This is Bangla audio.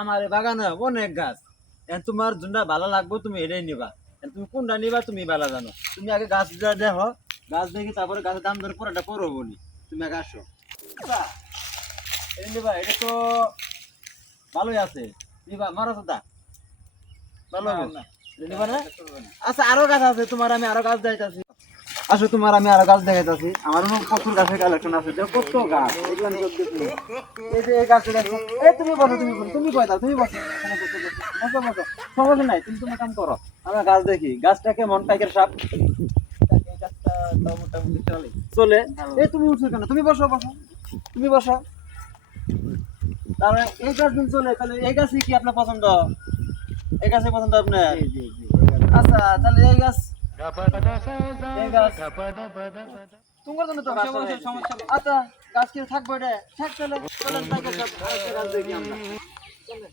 আমার এই বাগানে অনেক গাছ। এখন তোমার যোনটা ভালো লাগবে তুমি এটাই নিবা। এখন তুমি কোনটা নিবা তুমি ভালো জানো। তুমি আগে গাছটা দেখো, গাছ দেখি তারপরে গাছের দাম দর পুরোটা করবো বলি। তুমি আগে আসো। আচ্ছা, এটা নিবা, এটা তো ভালোই আছে। নিবা মারো দা ভালো হবে। এটা নিবা না? আচ্ছা আরো গাছ আছে, তোমার আমি আরো গাছ দেখাইতাছি। আসো তোমার আমি আরো গাছ দেখাইতাছি। আমার প্রচুর গাছের কালেকশন আছে। দেখো কত গাছ, এগুলো আমি সব দেখি। এই যে এই গাছটা দেখো। এই তুমি বসো, তুমি বসো, তুমি কয় দাও, তুমি বসো। বসো বসো, সমস্যা নাই, তুমি তোমার কাম করো। আমরা গাছ দেখি, গাছটা কেমন টাইগার সাপ। এই গাছটা তাও মোটামুটি চলে চলে। এই তুমি উঠছো কেন, তুমি বসো বসো, তুমি বসো। তাহলে এই গাছ দিন চলে, তাহলে এই গাছই কি আপনার পছন্দ? এই গাছই পছন্দ আপনার? আচ্ছা তাহলে এই গাছ, এই গাছ তোমার জন্য তো গাছ সমস্যা। আচ্ছা গাছ কি থাকবো? এটা থাক, চলে চলেন টাইগার সাপ আরেকটা গাছ দেখি আমরা। চলেন।